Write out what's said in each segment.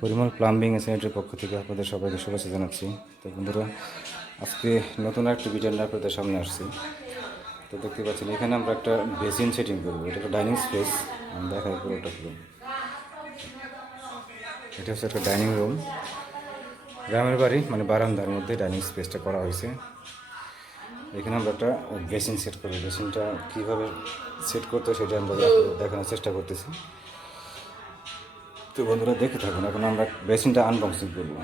Parimal plumbing and স্যানিটারির পক্ষ থেকে আপনাদের সবাইকে শুভেচ্ছা জানাচ্ছি। তো বন্ধুরা, আজকে নতুন একটা ভিডিও নিয়ে আপনাদের সামনে আসছি। তো দেখতে পাচ্ছেন এখানে আমরা একটা বেসিন সেটিং করবো। এটা একটা ডাইনিং স্পেস, আমি দেখাই পুরোটা পুরো। এটা হচ্ছে একটা ডাইনিং রুম, গ্রামের বাড়ি মানে বারান্দার মধ্যে ডাইনিং স্পেসটা করা হয়েছে। এখানে আমরা একটা বেসিন সেট করবো। বেসিনটা কীভাবে সেট করতে হয় সেটা আমরা দেখানোর চেষ্টা করতেছি। তো বন্ধুরা দেখে থাকুন। এখন আমরা বেসিনটা আনবক্সিং করবো।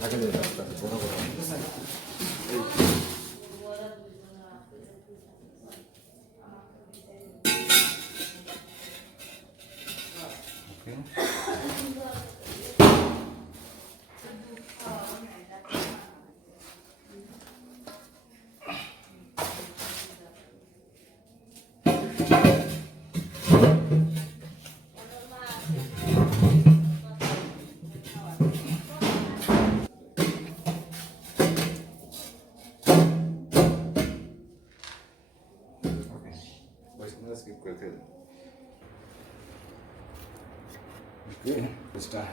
থাকে যে রাস্তাতে বড় বড় skip করতে হবে। ওকে, স্টার্ট।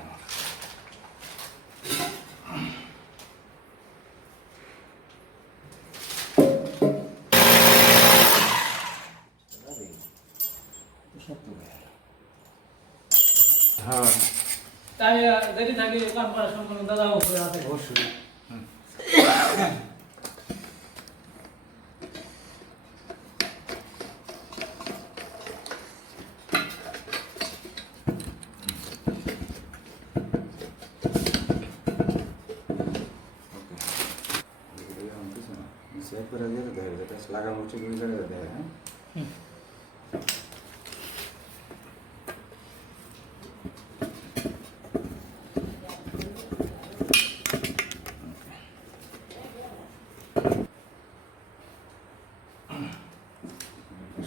হ্যাঁ, তাই যদি থাকি কাম করা সম্পূর্ণ দাদা উপরে আছে অবশ্যই। सेट पर दिया तो दे देता है लगा मुझे भी लगा देता है।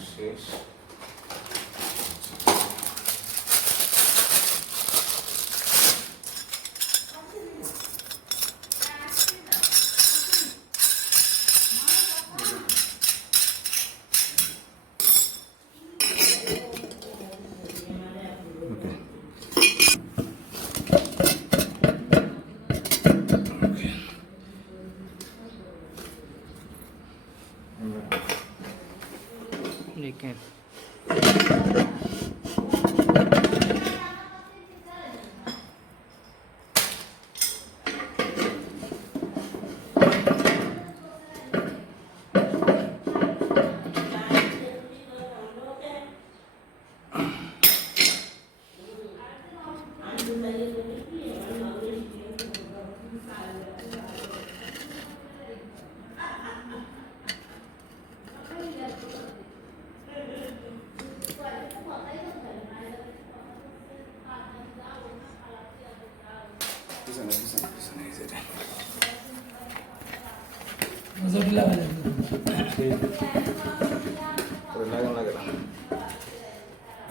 शेष लेकिन लागा लगा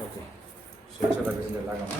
ओके शेष लगा लगा ना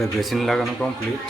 আমাদের বেসিন লাগানো কমপ্লিট।